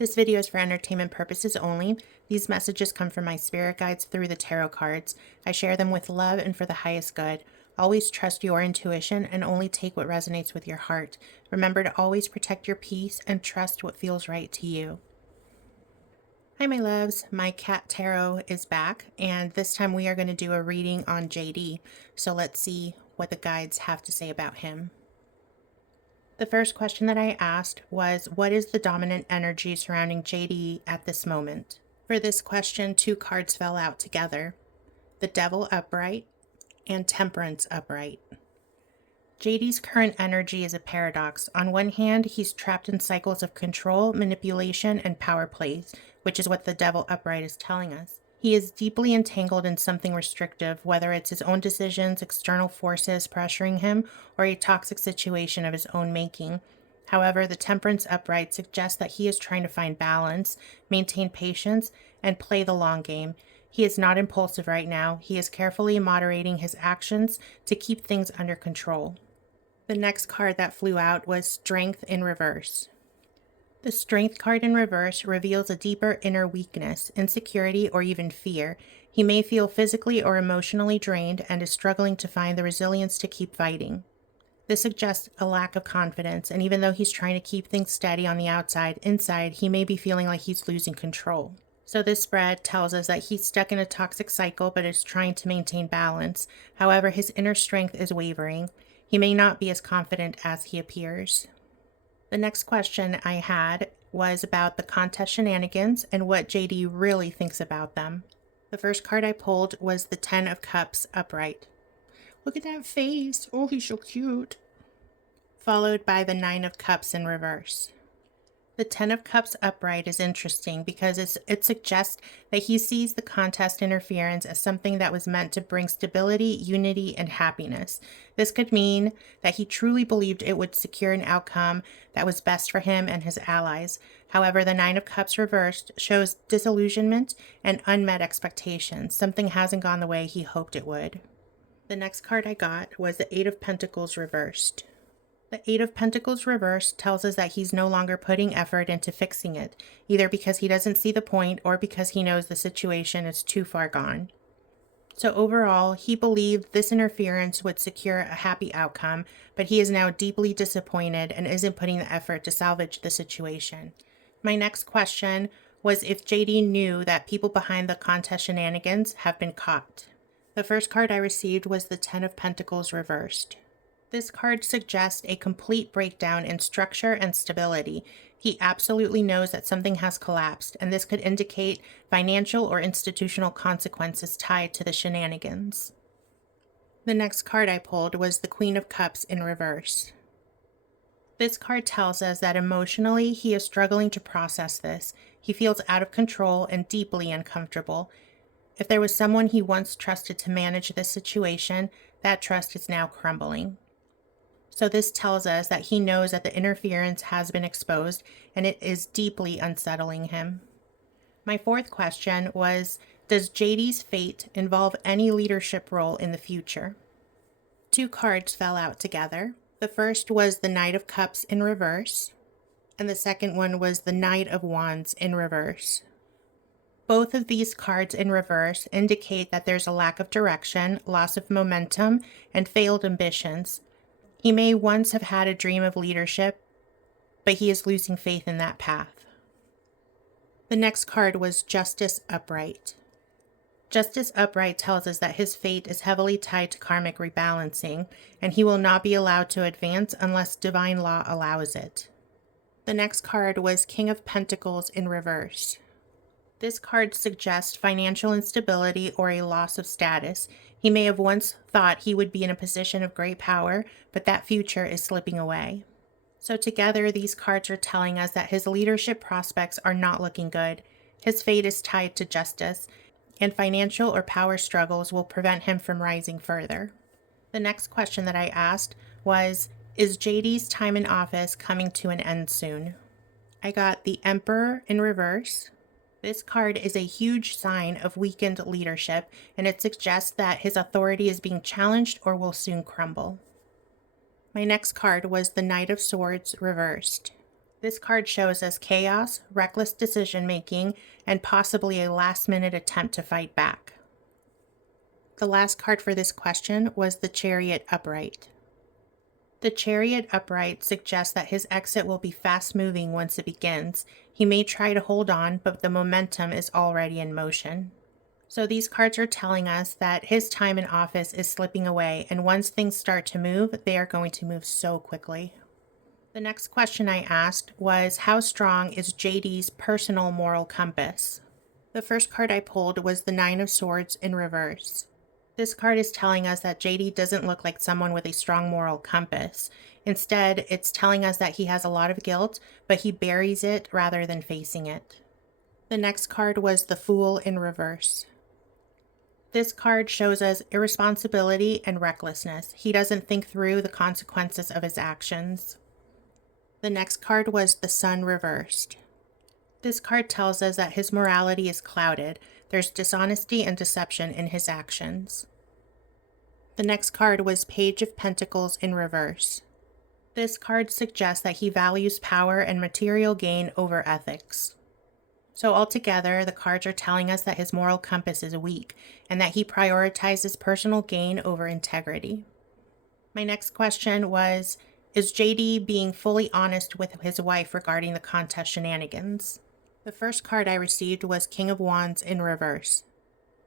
This video is for entertainment purposes only. These messages come from my spirit guides through the tarot cards. I share them with love and for the highest good. Always trust your intuition and only take what resonates with your heart. Remember to always protect your peace and trust what feels right to you. Hi, my loves. My cat tarot is back, and this time we are going to do a reading on JD. So let's see what the guides have to say about him. The first question that I asked was, what is the dominant energy surrounding JD at this moment? For this question, two cards fell out together, the Devil upright and Temperance upright. JD's current energy is a paradox. On one hand, he's trapped in cycles of control, manipulation, and power plays, which is what the Devil upright is telling us. He is deeply entangled in something restrictive, whether it's his own decisions, external forces pressuring him, or a toxic situation of his own making. However, the Temperance upright suggests that he is trying to find balance, maintain patience, and play the long game. He is not impulsive right now. He is carefully moderating his actions to keep things under control. The next card that flew out was Strength in reverse. The Strength card in reverse reveals a deeper inner weakness, insecurity, or even fear. He may feel physically or emotionally drained and is struggling to find the resilience to keep fighting. This suggests a lack of confidence, and even though he's trying to keep things steady on the outside, inside he may be feeling like he's losing control. So this spread tells us that he's stuck in a toxic cycle but is trying to maintain balance. However, his inner strength is wavering. He may not be as confident as he appears. The next question I had was about the contest shenanigans and what JD really thinks about them. The first card I pulled was the Ten of Cups upright. Look at that face. Oh, he's so cute. Followed by the Nine of Cups in reverse. The Ten of Cups upright is interesting because it suggests that he sees the contest interference as something that was meant to bring stability, unity, and happiness. This could mean that he truly believed it would secure an outcome that was best for him and his allies. However, the Nine of Cups reversed shows disillusionment and unmet expectations. Something hasn't gone the way he hoped it would. The next card I got was the Eight of Pentacles reversed. The Eight of Pentacles reversed tells us that he's no longer putting effort into fixing it, either because he doesn't see the point or because he knows the situation is too far gone. So overall, he believed this interference would secure a happy outcome, but he is now deeply disappointed and isn't putting the effort to salvage the situation. My next question was if JD knew that people behind the contest shenanigans have been caught. The first card I received was the Ten of Pentacles reversed. This card suggests a complete breakdown in structure and stability. He absolutely knows that something has collapsed, and this could indicate financial or institutional consequences tied to the shenanigans. The next card I pulled was the Queen of Cups in reverse. This card tells us that emotionally he is struggling to process this. He feels out of control and deeply uncomfortable. If there was someone he once trusted to manage this situation, that trust is now crumbling. So this tells us that he knows that the interference has been exposed and it is deeply unsettling him. My fourth question was, does JD's fate involve any leadership role in the future? Two cards fell out together. The first was the Knight of Cups in reverse, and the second one was the Knight of Wands in reverse. Both of these cards in reverse indicate that there's a lack of direction, loss of momentum, and failed ambitions. He may once have had a dream of leadership, but he is losing faith in that path. The next card was Justice upright. Justice upright tells us that his fate is heavily tied to karmic rebalancing, and he will not be allowed to advance unless divine law allows it. The next card was King of Pentacles in reverse. This card suggests financial instability or a loss of status. He may have once thought he would be in a position of great power, but that future is slipping away. So together, these cards are telling us that his leadership prospects are not looking good. His fate is tied to justice, and financial or power struggles will prevent him from rising further. The next question that I asked was, is JD's time in office coming to an end soon? I got the Emperor in reverse. This card is a huge sign of weakened leadership, and it suggests that his authority is being challenged or will soon crumble. My next card was the Knight of Swords reversed. This card shows us chaos, reckless decision making, and possibly a last-minute attempt to fight back. The last card for this question was the Chariot upright. The Chariot upright suggests that his exit will be fast-moving once it begins. He may try to hold on, but the momentum is already in motion. So these cards are telling us that his time in office is slipping away, and once things start to move, they are going to move so quickly. The next question I asked was, how strong is JD's personal moral compass? The first card I pulled was the Nine of Swords in reverse. This card is telling us that JD doesn't look like someone with a strong moral compass. Instead, it's telling us that he has a lot of guilt, but he buries it rather than facing it. The next card was the Fool in reverse. This card shows us irresponsibility and recklessness. He doesn't think through the consequences of his actions. The next card was the Sun reversed. This card tells us that his morality is clouded. There's dishonesty and deception in his actions. The next card was Page of Pentacles in reverse. This card suggests that he values power and material gain over ethics. So altogether, the cards are telling us that his moral compass is weak and that he prioritizes personal gain over integrity. My next question was, is JD being fully honest with his wife regarding the contest shenanigans? The first card I received was King of Wands in reverse.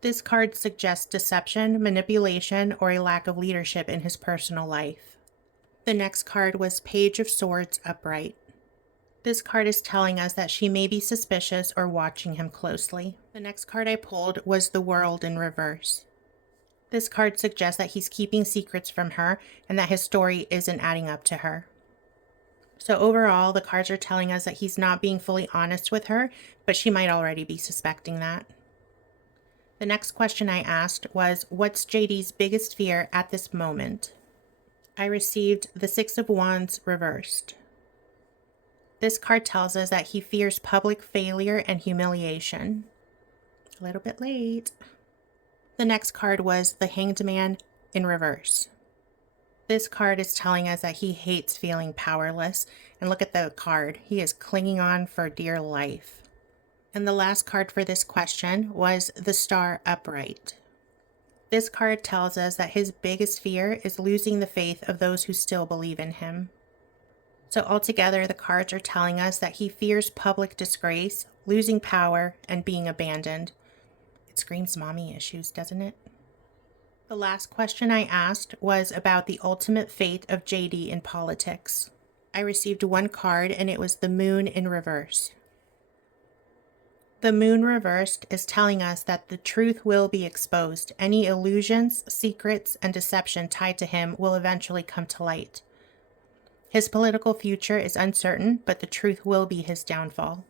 This card suggests deception, manipulation, or a lack of leadership in his personal life. The next card was Page of Swords upright. This card is telling us that she may be suspicious or watching him closely. The next card I pulled was the World in reverse. This card suggests that he's keeping secrets from her and that his story isn't adding up to her. So overall, the cards are telling us that he's not being fully honest with her, but she might already be suspecting that. The next question I asked was, what's JD's biggest fear at this moment? I received the Six of Wands reversed. This card tells us that he fears public failure and humiliation. A little bit late. The next card was the Hanged Man in reverse. This card is telling us that he hates feeling powerless. And look at the card. He is clinging on for dear life. And the last card for this question was the Star upright. This card tells us that his biggest fear is losing the faith of those who still believe in him. So altogether, the cards are telling us that he fears public disgrace, losing power, and being abandoned. It screams mommy issues, doesn't it? The last question I asked was about the ultimate fate of JD in politics. I received one card, and it was the Moon in reverse. The Moon reversed is telling us that the truth will be exposed. Any illusions, secrets, and deception tied to him will eventually come to light. His political future is uncertain, but the truth will be his downfall.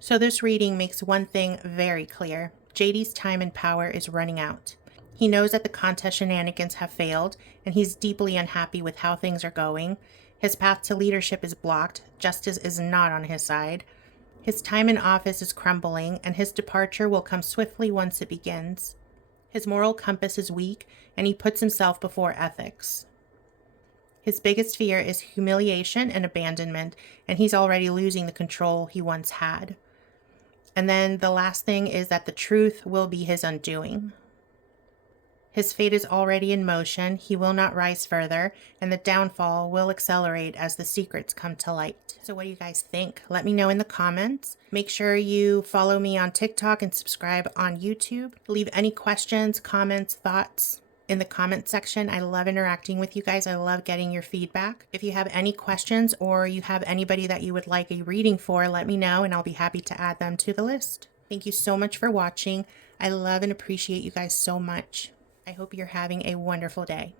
So this reading makes one thing very clear. JD's time in power is running out. He knows that the contest shenanigans have failed, and he's deeply unhappy with how things are going. His path to leadership is blocked. Justice is not on his side. His time in office is crumbling, and his departure will come swiftly once it begins. His moral compass is weak, and he puts himself before ethics. His biggest fear is humiliation and abandonment, and he's already losing the control he once had. And then the last thing is that the truth will be his undoing. His fate is already in motion, he will not rise further, and the downfall will accelerate as the secrets come to light. So what do you guys think? Let me know in the comments. Make sure you follow me on TikTok and subscribe on YouTube. Leave any questions, comments, thoughts in the comment section. I love interacting with you guys. I love getting your feedback. If you have any questions or you have anybody that you would like a reading for, let me know and I'll be happy to add them to the list. Thank you so much for watching. I love and appreciate you guys so much. I hope you're having a wonderful day.